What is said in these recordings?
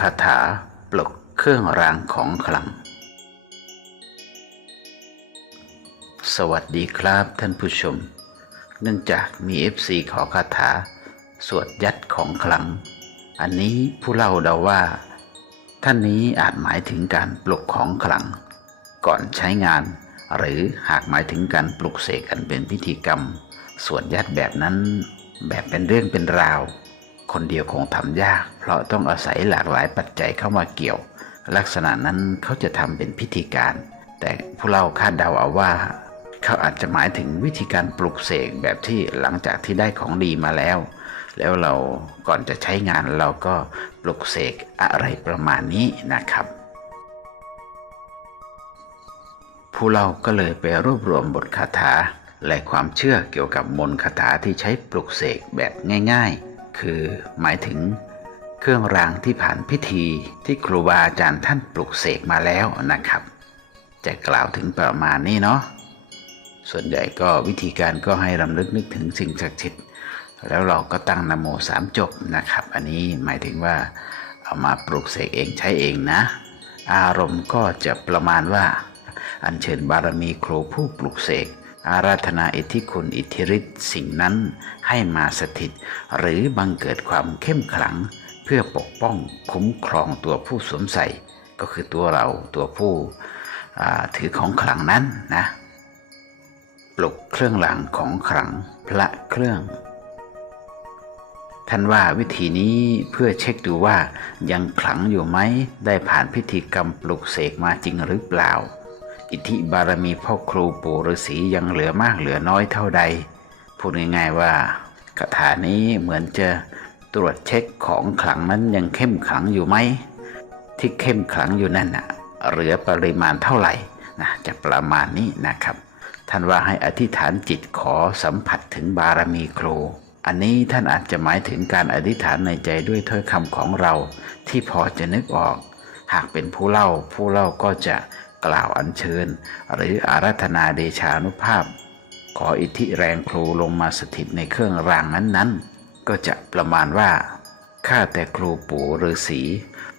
คาถาปลุกเครื่องรางของขลัง สวัสดีครับท่านผู้ชม เนื่องจากมี FC ขอคาถา สวดยัดของขลัง อันนี้ผู้เล่าเดาว่า ท่านนี้อาจหมายถึงการปลุกของขลัง ก่อนใช้งาน หรือหากหมายถึงการปลุกเสกอันเป็นพิธีกรรม สวดยัดแบบนั้นแบบเป็นเรื่องเป็นราว คนเดียวคงทำยาก เพราะต้องอาศัยหลากหลายปัจจัยเข้ามาเกี่ยว ลักษณะนั้นเขาจะทำเป็นพิธีการ แต่ผู้เล่าคาดเดาเอาว่า เขาอาจจะหมายถึงวิธีการปลุกเสกแบบที่หลังจากที่ได้ของดีมาแล้ว แล้วเราก่อนจะใช้งานเราก็ปลุกเสกอะไรประมาณนี้นะครับผู้เล่าก็เลยไปรวบรวมบทคาถา และความเชื่อเกี่ยวกับมนต์คาถาที่ใช้ปลุกเสกแบบง่าย ๆ คือหมายถึงเครื่องรางที่ผ่านพิธีที่ครูบาอาจารย์ท่านปลุกเสกมาแล้วนะครับ จะกล่าวถึงประมาณนี้เนาะส่วนใหญ่ก็วิธีการก็ให้รำลึกนึกถึงสิ่งศักดิ์สิทธิ์แล้วเราก็ตั้งนโมสามจบนะครับ อันนี้หมายถึงว่าเอามาปลุกเสกเองใช้เองนะ อารมณ์ก็จะประมาณว่า อัญเชิญบารมีครูผู้ปลุกเสก อาราธนาอิทธิคุณอิทธิฤทธิ์สิ่งนั้นให้มาสถิต หรือบังเกิดความเข้มขลัง เพื่อปกป้องคุ้มครองตัวผู้สวมใส่ ก็คือตัวเราตัวผู้ถือของขลังนั้นนะปลุกเครื่องรางของขลังพระเครื่อง ท่านว่าวิธีนี้เพื่อเช็คดูว่ายังขลังอยู่ไหมได้ผ่านพิธีกรรมปลุกเสกมาจริงหรือเปล่า อิทธิบารมีพ่อครูปู่ฤาษียังเหลือมากเหลือน้อยเท่าใด พูดง่ายๆว่าคาถานี้เหมือนจะตรวจเช็คของขลังนั้นยังเข้มขลังอยู่ไหม ที่เข้มขลังอยู่นั่นน่ะเหลือปริมาณเท่าไหร่นะจะประมาณนี้นะครับ ท่านว่าให้อธิษฐานจิตขอสัมผัสถึงบารมีครู อันนี้ท่านอาจจะหมายถึงการอธิษฐานในใจด้วยถ้อยคำของเรา ที่พอจะนึกออก หากเป็นผู้เล่าผู้เล่าก็จะ กล่าวอัญเชิญ หรืออารัธนาเดชานุภาพ ขออิทธิแรงครูลงมาสถิตในเครื่องรางนั้นๆ ก็จะประมาณว่าข้าแต่ครูปู่ฤาษี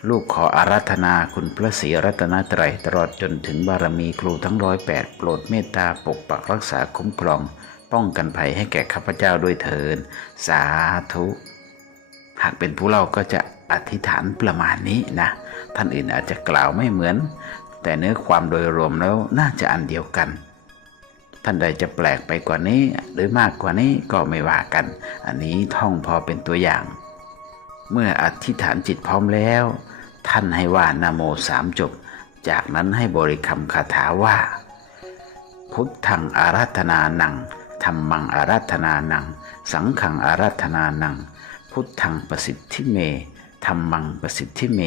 ลูกขออารัธนาคุณพระศรีรัตนตรัยตลอดจนถึงบารมีครูทั้งร้อยแปดโปรดเมตตาปกปักรักษาคุ้มครอง ป้องกันภัยให้แก่ข้าพเจ้าด้วยเถินสาธุ หากเป็นผู้เล่าก็จะอธิษฐานประมาณนี้นะ ท่านอื่นอาจจะกล่าวไม่เหมือน แต่เนื้อความโดยรวมแล้วน่าจะอันเดียวกัน ท่านใดจะแปลกไปกว่านี้หรือมากกว่านี้ก็ไม่ว่ากัน อันนี้ท่องพอเป็นตัวอย่าง เมื่ออธิษฐานจิตพร้อมแล้ว ท่านให้ว่านาโมสามจบ จากนั้นให้บริกรรมคาถาว่า พุทธังอารัธนานังธรรมังอารัธนานัง สังขังอารัธนานัง พุทธังประสิทธิเมธรรมังประสิทธิเม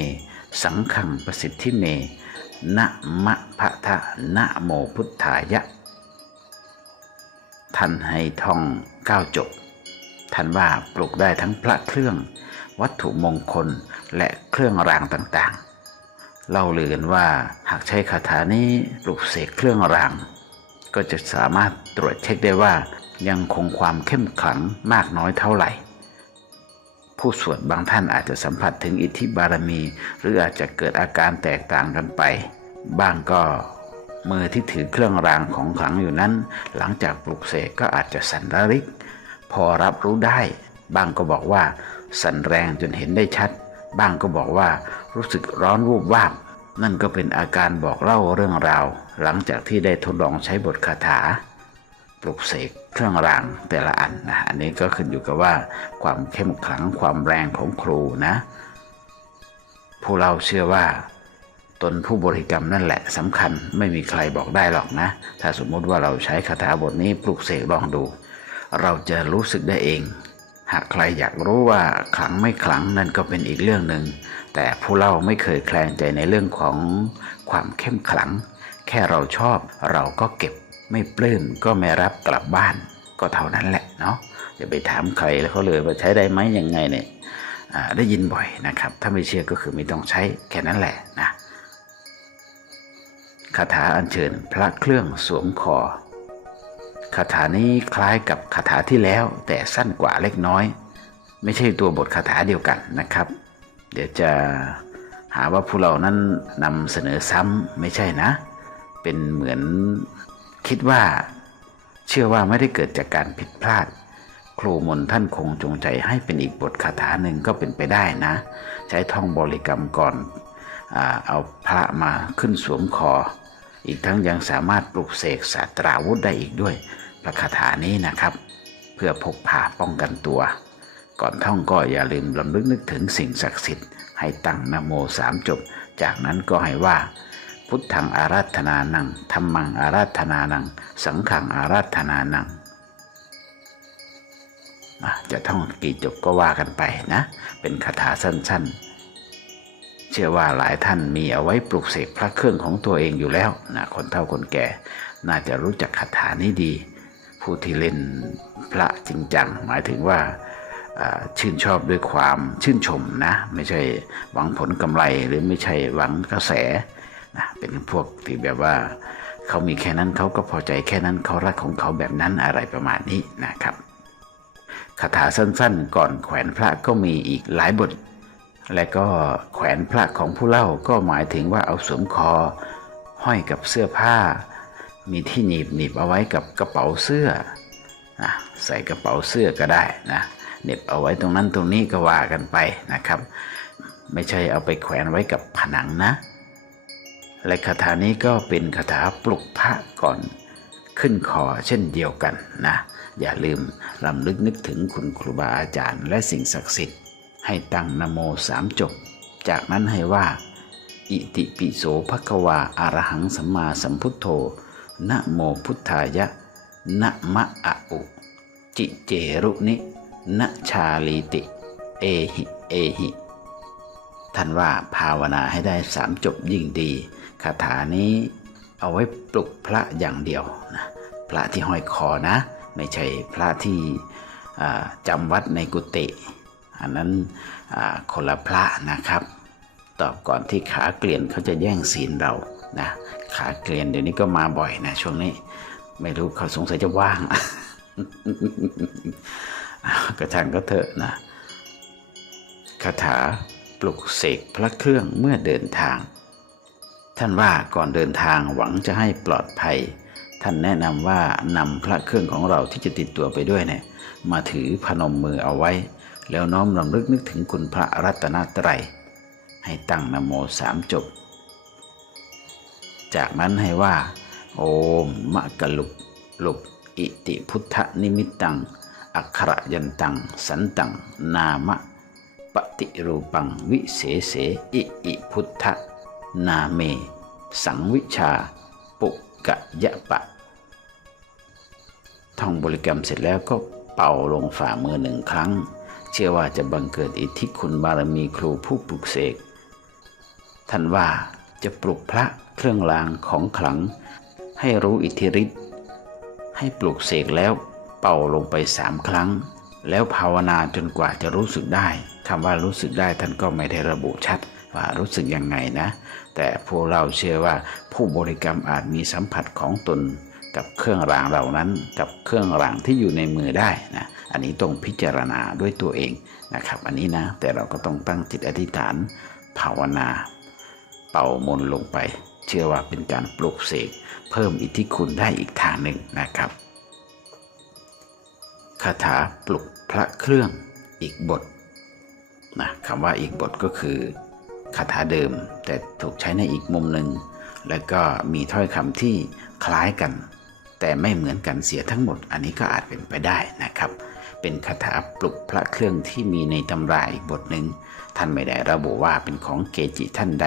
สังขังประสิทธิเม นะมะพะทะนะโมพุทธายะ ท่านให้ท่องเก้าจบ ท่านว่าปลุกได้ทั้งพระเครื่อง วัตถุมงคลและเครื่องรางต่างๆ เล่าลือกันว่าหากใช้คาถานี้ปลุกเสกเครื่องราง ก็จะสามารถตรวจเช็คได้ว่ายังคงความเข้มขลังมากน้อยเท่าไหร่ ผู้สวดบางท่านอาจจะสัมผัสถึงอิทธิบารมี หรืออาจจะเกิดอาการแตกต่างกันไป บ้างก็มือที่ถือเครื่องรางของขลังอยู่นั้น หลังจากปลุกเสกก็อาจจะสั่นระริก พอรับรู้ได้ บ้างก็บอกว่า สั่นแรงจนเห็นได้ชัด บ้างก็บอกว่ารู้สึกร้อนวูบวาบนั่นก็เป็นอาการบอกเล่าเรื่องราว หลังจากที่ได้ทดลองใช้บทคาถา ปลุกเสกเครื่องรางแต่ละอันนะอันนี้ก็ขึ้นอยู่กับว่าความเข้มขลังความแรงของครูนะ ผู้เราเชื่อว่าตนผู้บริกรรมนั่นแหละสำคัญไม่มีใครบอกได้หรอกนะ ถ้าสมมุติว่าเราใช้คาถาบทนี้ปลุกเสกลองดู เราจะรู้สึกได้เอง หากใครอยากรู้ว่าขลังไม่ขลังนั่นก็เป็นอีกเรื่องหนึ่งแต่ผู้เล่าไม่เคยแคลงใจในเรื่องของความเข้มขลัง แค่เราชอบเราก็เก็บ ไม่ปลื้มก็ไม่รับกลับบ้านก็เท่านั้นแหละเนาะอย่าไปถามใครแล้วเขาเลยว่าใช้ได้ไหมยังไงเนี่ยได้ยินบ่อยนะครับ ถ้าไม่เชื่อก็คือไม่ต้องใช้แค่นั้นแหละนะคาถาอัญเชิญพระเครื่องสวมคอคาถานี้คล้ายกับคาถาที่แล้ว แต่สั้นกว่าเล็กน้อย ไม่ใช่ตัวบทคาถาเดียวกันนะครับ เดี๋ยวจะหาว่าผู้เรานั้นนำเสนอซ้ำไม่ใช่นะ เป็นเหมือน คิดว่า เชื่อว่าไม่ได้เกิดจากการผิดพลาด ครูมนท่านคงจงใจให้เป็นอีกบทคาถาหนึ่งก็เป็นไปได้นะ ใช้ท่องบริกรรมก่อนอเอาพระมาขึ้นสวมคอ อีกทั้งยังสามารถปลุกเสกศาสตราวุธได้อีกด้วย พระคาถานี้นะครับ เพื่อพกพาป้องกันตัว ก่อนท่องก็อย่าลืมลำลึกนึกถึงสิ่งศักดิ์สิทธิ์ให้ตั้งนโมสามจบ จากนั้นก็ให้ว่า พุทธังอาราธนานังธรรมังอาราธนานัง สังขังอาราธนานังะจะท่องกี่จบก็ว่ากันไปนะ เป็นคาถาสั้นๆ เชื่อว่าหลายท่านมีเอาไว้ปลุกเสกพระเครื่องของตัวเองอยู่แล้วนะคนเฒ่าคนแก่ น่าจะรู้จักคาถานี้ดี ผู้ที่เล่นพระจริงจังหมายถึงว่าอ่าชื่นชอบด้วยความชื่นชมนะ ไม่ใช่หวังผลกำไรหรือไม่ใช่หวังกระแส นะเป็นพวกที่แบบว่าเขามีแค่นั้นเขาก็พอใจแค่นั้นเขารักของเขาแบบนั้นอะไรประมาณนี้นะครับคาถาสั้นๆ ก่อนแขวนพระก็มีอีกหลายบท และก็แขวนพระของผู้เล่าก็หมายถึงว่าเอาสวมคอ ห้อยกับเสื้อผ้า มีที่หนีบหนีบเอาไว้กับกระเป๋าเสื้อนะใส่กระเป๋าเสื้อก็ได้นะเหน็บเอาไว้ตรงนั้นตรงนี้ก็ว่ากันไปนะครับ ไม่ใช่เอาไปแขวนไว้กับผนังนะ และคาถานี้ก็เป็นคาถาปลุกพระก่อนขึ้นคอเช่นเดียวกันนะ อย่าลืมลำลึกนึกถึงคุณครูบาอาจารย์ และสิ่งศักดิ์สิทธิ์ ให้ตั้งนโมสามจบ จากนั้นให้ว่า อิติปิโสภควาอารหังสัมมาสัมพุทโธนะโมพุทธายะนะมะอะอุ จิเจรุนินะชาลีติ เอหิ เอหิ ท่านว่าภาวนาให้ได้สามจบยิ่งดี คาถานี้เอาไว้ปลุกพระอย่างเดียวนะพระที่ห้อยคอนะ ไม่ใช่พระที่จำวัดในกุฏิอันนั้นคนละพระนะครับ ตอบก่อนที่ขาเกลียนเขาจะแย่งศีลเรานะขาเกลียนเดี๋ยวนี้ก็มาบ่อยนะช่วงนี้ ไม่รู้เขาสงสัยจะว่างกระชังก็เถอะนะคาถาปลุกเสกพระเครื่องเมื่อเดินทาง ท่านว่าก่อนเดินทางหวังจะให้ปลอดภัย ท่านแนะนำว่านำพระเครื่องของเราที่จะติดตัวไปด้วยเนี่ยมาถือพนมมือเอาไว้ แล้วน้อมรำลึกนึกถึงคุณพระรัตนตรัย ให้ตั้งนโมสามจบ จากนั้นให้ว่า โอมมะกะลุกลุกอิติพุทธนิมิตตัง อัคระยันตัง สันตัง นามะ ปฏิรูปังวิเศเส อิอิพุทธ นาเม สังวิชา ปุกะยะปะ ท่องบริกรรมเสร็จแล้วก็เป่าลงฝ่ามือหนึ่งครั้ง เชื่อว่าจะบังเกิดอิทธิคุณบารมีครูผู้ปลุกเสก ท่านว่าจะปลุกพระเครื่องรางของขลัง ให้รู้อิทธิฤทธิ์ให้ปลุกเสกแล้วเป่าลงไปสามครั้ง แล้วภาวนาจนกว่าจะรู้สึกได้คำว่ารู้สึกได้ท่านก็ไม่ได้ระบุชัด ว่ารู้สึกยังไงนะ แต่พวกเราเชื่อว่าผู้บริกรรมอาจมีสัมผัสของตนกับเครื่องรางเหล่านั้นกับเครื่องรางที่อยู่ในมือได้นะอันนี้ต้องพิจารณาด้วยตัวเองนะครับ อันนี้นะแต่เราก็ต้องตั้งจิตอธิษฐาน ภาวนา เป่ามนลงไป เชื่อว่าเป็นการปลุกเสกเพิ่มอิทธิคุณได้อีกทางหนึ่งนะครับคาถาปลุกพระเครื่องอีกบทนะคำว่าอีกบทก็คือ คาถาเดิม แต่ถูกใช้ในอีกมุมหนึ่ง แล้วก็มีถ้อยคำที่คล้ายกัน แต่ไม่เหมือนกันเสียทั้งหมด อันนี้ก็อาจเป็นไปได้นะครับ เป็นคาถาปลุกพระเครื่องที่มีในตำราอีกบทหนึ่งท่านไม่ได้ระบุว่าเป็นของเกจิท่านใด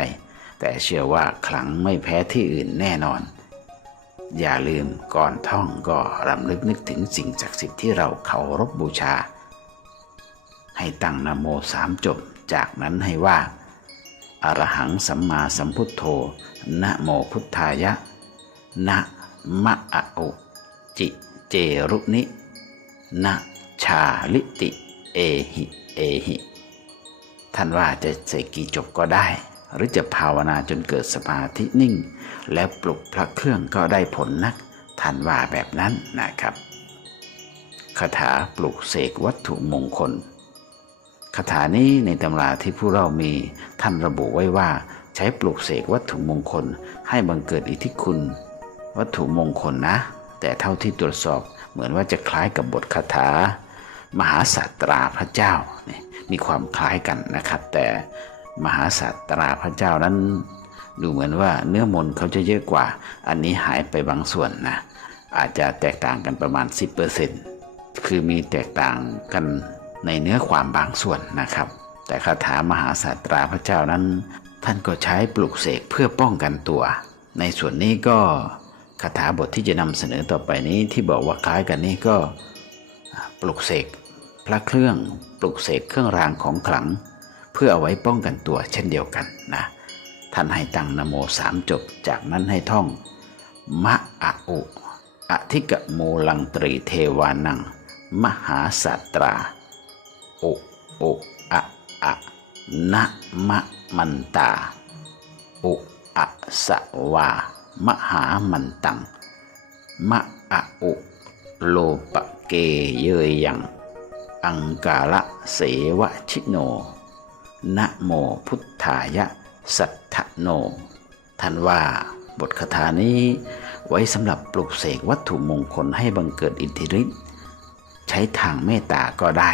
แต่เชื่อว่าขลังไม่แพ้ที่อื่นแน่นอน อย่าลืมก่อนท่องก็รำลึกนึกถึงสิ่งศักดิ์สิทธิ์ที่เราเคารพบบูชา ให้ตั้งนโมสามจบ จากนั้นให้ว่า อรหังสัมมาสัมพุทโธนะโมพุทธายะ นะมะอะอุจิเจรุนินะชาลิติ เอหิ เอหิ ท่านว่าจะเสกกี่จบก็ได้ หรือจะภาวนาจนเกิดสมาธินิ่ง แล้วปลุกพระเครื่องก็ได้ผลนัก ท่านว่าแบบนั้นนะครับคาถาปลุกเสกวัตถุมงคล คาถานี้ในตำราที่ผู้เรามีท่านระบุไว้ว่า ใช้ปลูกเสกวัตถุมงคลให้บังเกิดอิทธิคุณ วัตถุมงคลนะ แต่เท่าที่ตรวจสอบเหมือนว่าจะคล้ายกับบทคาถา มหาศาสตราพระเจ้านี่มีความคล้ายกันนะครับ แต่มหาศาสตราพระเจ้านั้น ดูเหมือนว่าเนื้อมนเขาจะเยอะกว่า อันนี้หายไปบางส่วนนะอาจจะแตกต่างกันประมาณ 10%คือมีแตกต่างกัน ในเนื้อความบางส่วนนะครับ แต่คาถามหาศาสตราพระเจ้านั้น ท่านก็ใช้ปลุกเสกเพื่อป้องกันตัว ในส่วนนี้ก็คาถาบทที่จะนำเสนอต่อไปนี้ที่บอกว่าคล้ายกันนี้ก็ปลุกเสกพระเครื่องปลุกเสกเครื่องรางของขลัง เพื่อเอาไว้ป้องกันตัวเช่นเดียวกันนะท่านให้ตั้งนโมสามจบจากนั้นให้ท่อง มะอะอุอธิกะโมลังตรีเทวานัง มหาสัตรา โอโออะอะนะมะมันตาโออะสะวามหามันตังมะอะอุโลปะเกเยยยัง อังกาละเสวะชิโนนะโมพุทธายะสัทธโน ท่านว่าบทคาถานี้ไว้สำหรับปลุกเสกวัตถุมงคลให้บังเกิดอิทธิฤทธิ์ใช้ทางเมตตาก็ได้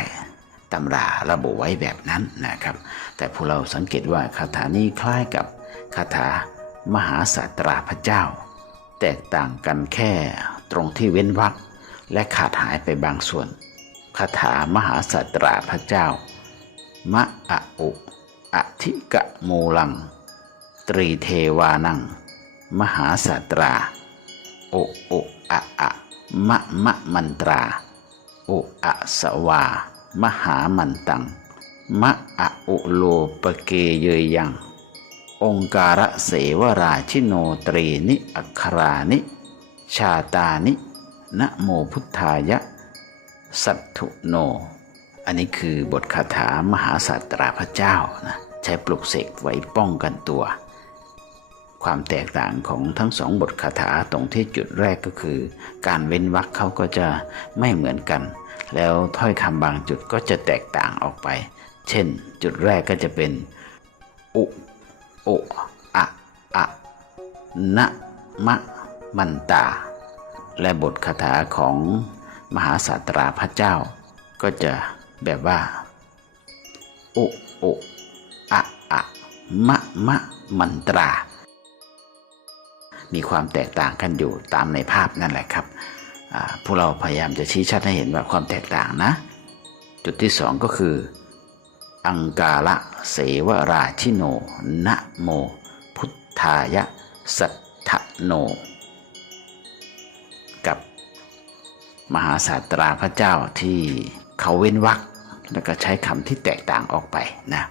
ตำราระบุไว้แบบนั้นนะครับ แต่พวกเราสังเกตว่าคาถานี้คล้ายกับคาถามหาสัตราพระเจ้า แตกต่างกันแค่ตรงที่เว้นวรรคและขาดหายไปบางส่วน คาถามหาสัตราพระเจ้ามะอะอุอธิกะโมลัง ตรีเทวานัง มหาสัตราโอโออะอะมะมะมันตราโออะสวา มหามันตัง มะอะอุโลปเกเยยยัง องการะเสวราชิโนตรีนิอัครานิ ชาตานิ นะโมพุทธายะ สัตถุโน อันนี้คือบทคาถามหาสัตราพระเจ้านะใช้ปลุกเสกไว้ป้องกันตัว ความแตกต่างของทั้งสองบทคาถาตรงที่จุดแรกก็คือ การเว้นวรรคเขาก็จะไม่เหมือนกัน แล้วถ้อยคำบางจุดก็จะแตกต่างออกไป เช่น จุดแรกก็จะเป็น อุ โออะ อะ นะ มะ มันตา และบทคาถาของมหาศาตราพระเจ้า ก็จะแบบว่าโอโออะ อะ มะ มะ มันตรามีความแตกต่างกันอยู่ตามในภาพนั่นแหละครับ พวกเราพยายามจะชี้ชัดให้เห็นว่าความแตกต่างนะ จุดที่สองก็คือ อังกาละเสวราชิโนนะโม พุทธายะ สัทธโน กับมหาศาสตราพระเจ้าที่เขาเว้นวรรคแล้วก็ใช้คำที่แตกต่างออกไปนะ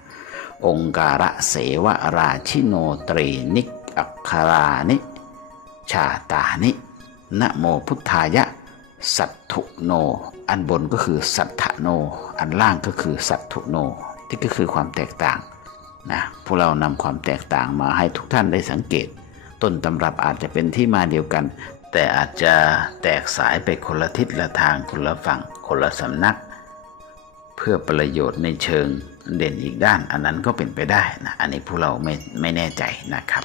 องการะเสวราชิโนตรีนิกอัคคารานิ ชาตานิ นะโมพุทธายะ สัตถุโน อันบนก็คือสัทธโน อันล่างก็คือสัตถุโน ที่ก็คือความแตกต่างนะพวกเรานำความแตกต่างมาให้ทุกท่านได้สังเกต ต้นตำรับอาจจะเป็นที่มาเดียวกัน แต่อาจจะแตกสายไปคนละทิศละทางคนละฝั่งคนละสำนัก เพื่อประโยชน์ในเชิงเด่นอีกด้าน อันนั้นก็เป็นไปได้นะอันนี้พวกเราไม่ไม่แน่ใจนะครับ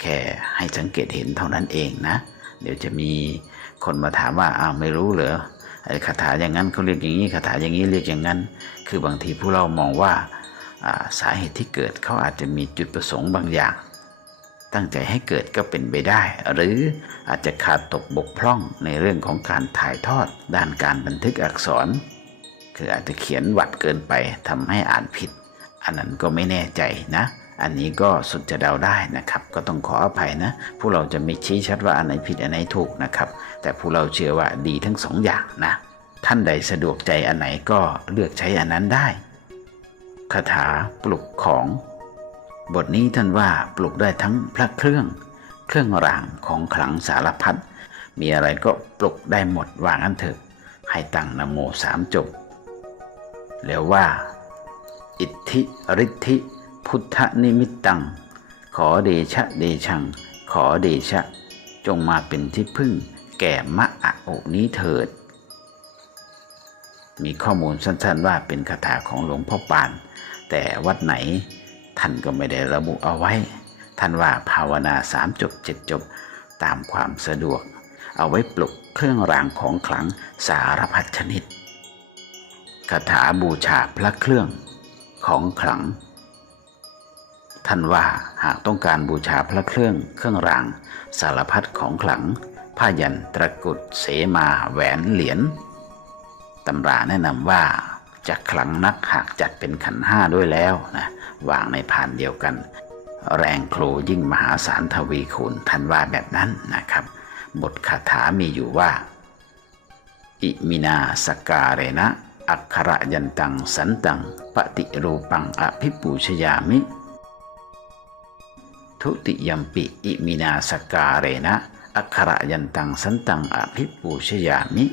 แค่ให้สังเกตเห็นเท่านั้นเองนะ เดี๋ยวจะมีคนมาถามว่าอ้าวไม่รู้เหรอไอ้คาถาอย่างนั้นเขาเรียกอย่างนี้คาถาอย่างนี้เรียกอย่างนั้น คือบางทีพวกเรามองว่าสาเหตุที่เกิดเขาอาจจะมีจุดประสงค์บางอย่าง ตั้งใจให้เกิดก็เป็นไปได้ หรืออาจจะขาดตกบกพร่องในเรื่องของการถ่ายทอด ด้านการบันทึกอักษร คืออาจจะเขียนวัดเกินไปทำให้อ่านผิด อันนั้นก็ไม่แน่ใจนะ อันนี้ก็สุดจะเดาได้นะครับ ก็ต้องขออภัยนะ ผู้เราจะไม่ชี้ชัดว่าอันไหนผิดอันไหนถูกนะครับ แต่ผู้เราเชื่อว่าดีทั้งสองอย่างนะ ท่านใดสะดวกใจอันไหนก็เลือกใช้อันนั้นได้คาถาปลุกของ บทนี้ท่านว่าปลุกได้ทั้งพระเครื่อง เครื่องรางของขลังสารพัดมีอะไรก็ปลุกได้หมดว่างั้นเถอะ ให้ตั้งนโมสามจบ แล้วว่า อิทธิฤทธิ พุทธนิมิตตัง ขอเดชะเดชัง ขอเดชะ จงมาเป็นที่พึ่ง แก่มะอะโอนี้เถิด มีข้อมูลสั้นๆว่าเป็นคาถาของหลวงพ่อปาน แต่วัดไหนท่านก็ไม่ได้ระบุเอาไว้ ท่านว่าภาวนาสามจบเจ็ดจบตามความสะดวก เอาไว้ปลุกเครื่องรางของขลังสารพัดชนิดคาถาบูชาพระเครื่องของขลัง ท่านว่าหากต้องการบูชาพระเครื่องเครื่องราง สารพัดของขลัง ผ้ายันตะกุดเสมาแหวนเหรียญตำราแนะนำว่าจะขลังนักหากจัดเป็นขันห้าด้วยแล้วนะวางในพานเดียวกัน แรงครูยิ่งมหาศาลทวีคูณท่านว่าแบบนั้นนะครับ บทคาถามีอยู่ว่า อิมินาสกกาเรนะอักขระยันตังสันตังปฏิรูปังอภิปูชยามิ ทุติยมปิอิมินาสกการเรนะอักขระยันตังสันตังอภิปูชยามิ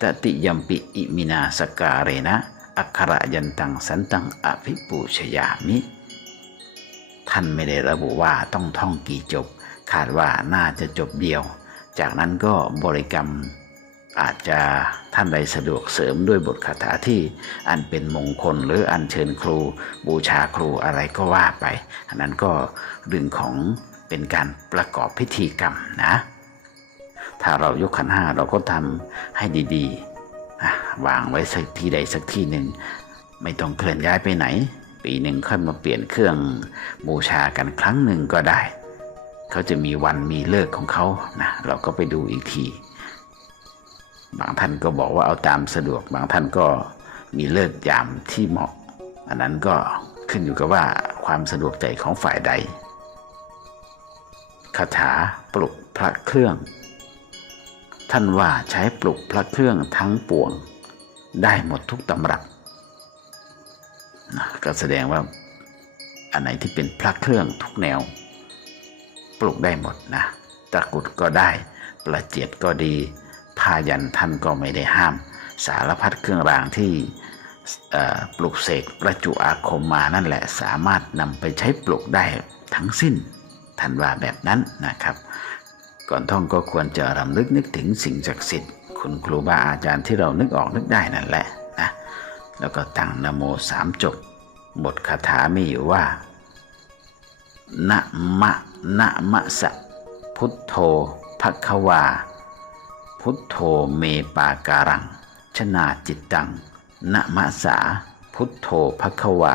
ตติยมปิอิมินาสกการเรนะอักขระยันตังสันตังอภิปูชยามิ ท่านไม่ได้ระบุว่าต้องท่องกี่จบ คาดว่าน่าจะจบเดียว จากนั้นก็บริกรรม อาจจะท่านใดสะดวกเสริมด้วยบทคาถาที่อันเป็นมงคลหรืออัญเชิญครูบูชาครูอะไรก็ว่าไป อันนั้นก็เรื่องของเป็นการประกอบพิธีกรรมนะ ถ้าเรายกขันห้าเราก็ทำให้ดีๆวางไว้สักที่ใดสักที่หนึ่ง ไม่ต้องเคลื่อนย้ายไปไหน ปีหนึ่งค่อยมาเปลี่ยนเครื่องบูชากันครั้งหนึ่งก็ได้ เขาจะมีวันมีเลิกของเขานะเราก็ไปดูอีกที บางท่านก็บอกว่าเอาตามสะดวก บางท่านก็มีเลิกยามที่เหมาะ อันนั้นก็ขึ้นอยู่กับว่าความสะดวกใจของฝ่ายใดคาถาปลุกพระเครื่อง ท่านว่าใช้ปลุกพระเครื่องทั้งปวง ได้หมดทุกตำรับนะก็แสดงว่าอันไหนที่เป็นพระเครื่องทุกแนว ปลุกได้หมดนะตะกุดก็ได้ ประเจียดก็ดี พายันท่านก็ไม่ได้ห้าม สารพัดเครื่องรางที่ปลุกเสกประจุอาคมมานั่นแหละสามารถนำไปใช้ปลุกได้ทั้งสิ้นท่านว่าแบบนั้นนะครับ ก่อนท่องก็ควรจะรำลึกนึกถึงสิ่งศักดิ์สิทธิ์คุณครูบาอาจารย์ที่เรานึกออกนึกได้นั่นแหละนะแล้วก็ตั้งนโมสามจบบทคาถามีอยู่ว่านะมะนะมะสะพุทโธภควา พุทโธเมปาการัง ชนาจิตตังนะมะสา พุทโธภควา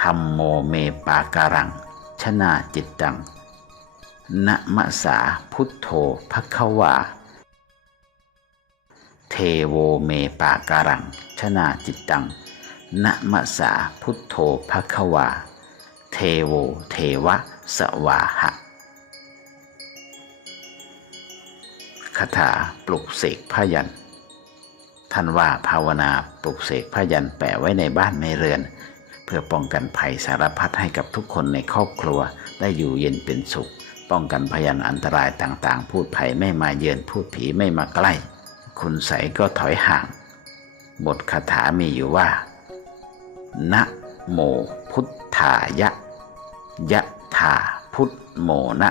ธรรมโมเมปาการัง ชนาจิตตังนะมะสาพุทโธภควาเทโวเมปาการัง ชนาจิตตังนะมะสาพุทโธภควา เทโวเทวะสวาหะ ถาปลุกเสกพยัน ท่านว่าภาวนาปลุกเสกพยันแปะไว้ในบ้านในเรือน เพื่อป้องกันภัยสารพัดให้กับทุกคนในครอบครัวได้อยู่เย็นเป็นสุข ป้องกันพยันอันตรายต่างๆ พูดภัยไม่มาเยือนพูดผีไม่มาใกล้ คุณใสก็ถอยห่าง บทคาถามีอยู่ว่า นะโมพุทธายะ ยะถาพุทโมนะ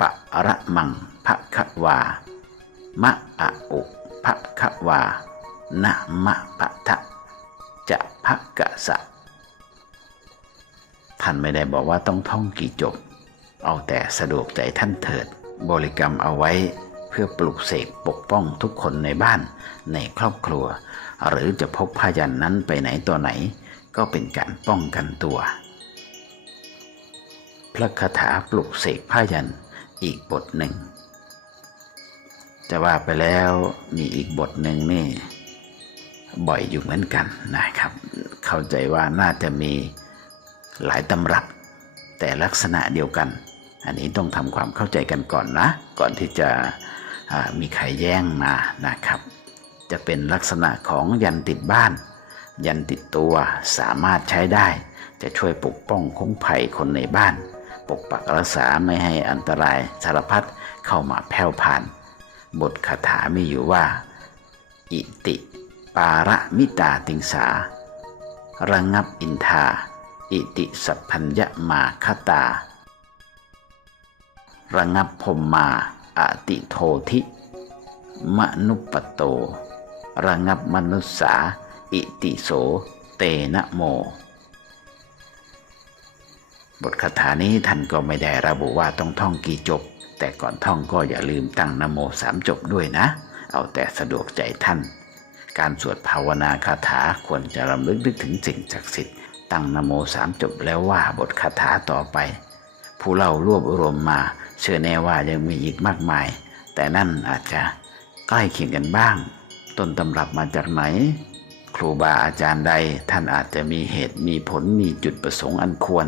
ปะระมังภะคะวา มะอะอุภะคะวานะมะปะทะจะภะกะสะ ท่านไม่ได้บอกว่าต้องท่องกี่จบ เอาแต่สะดวกใจท่านเถิด บริกรรมเอาไว้เพื่อปลุกเสกปกป้องทุกคนในบ้านในครอบครัว หรือจะพกพยันนั้นไปไหนตัวไหน ก็เป็นการป้องกันตัว พระคาถาปลุกเสกพยันอีกบทหนึ่ง จะว่าไปแล้วมีอีกบทหนึ่งนี่ บ่อยอยู่เหมือนกันนะครับ เข้าใจว่าน่าจะมีหลายตำรับ แต่ลักษณะเดียวกัน อันนี้ต้องทำความเข้าใจกันก่อนนะ ก่อนที่จะมีใครแย้งมานะครับ จะเป็นลักษณะของยันติดบ้าน ยันติดตัวสามารถใช้ได้ จะช่วยปกป้องคุ้มภัยคนในบ้าน ปกปักรักษาไม่ให้อันตรายสารพัดเข้ามาแผ่วผ่าน บทคาถามีอยู่ว่า อิติ ปาระมิตาติงสา ระงับอินทา อิติสัพพัญญมาคตา ระงับพมมาอติโทธิมนุปปโต ระงับมนุษสา อิติโส เตนะโม บทคาถานี้ท่านก็ไม่ได้ระบุว่าต้องท่องกี่จบ แต่ก่อนท่องก็อย่าลืมตั้งนโมสามจบด้วยนะ เอาแต่สะดวกใจท่าน การสวดภาวนาคาถาควรจะรำลึกนึกถึงสิ่งศักดิ์สิทธิ์ตั้งนโมสามจบแล้วว่าบทคาถาต่อไป ผู้เล่ารวบรวมมา เชื่อแน่ว่ายังมีอีกมากมาย แต่นั่นอาจจะใกล้เคียงกันบ้าง ต้นตำรับมาจากไหน ครูบาอาจารย์ใดท่านอาจจะมีเหตุมีผลมีจุดประสงค์อันควร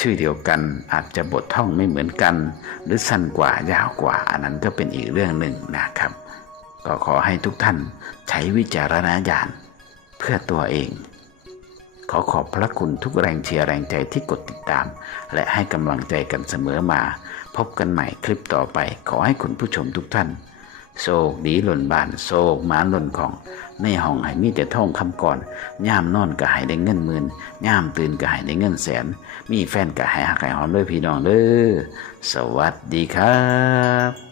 ชื่อเดียวกันอาจจะบทท่องไม่เหมือนกัน หรือสั้นกว่ายาวกว่า อันนั้นก็เป็นอีกเรื่องหนึ่งนะครับ ก็ขอให้ทุกท่านใช้วิจารณญาณเพื่อตัวเอง ขอขอบพระคุณทุกแรงเชียร์แรงใจที่กดติดตาม และให้กำลังใจกันเสมอมา พบกันใหม่คลิปต่อไป ขอให้คุณผู้ชมทุกท่าน โศกดีหล่นบานโศกหมาหล่นของ ในห้องให้มีแต่ท่องคำก่อนย่ามนอนก็ให้ได้เงินหมื่นย่ามตื่นก็ให้ได้เงินแสน มีแฟนก็หายหักหายหอมด้วยพี่น้องเด้อสวัสดีครับ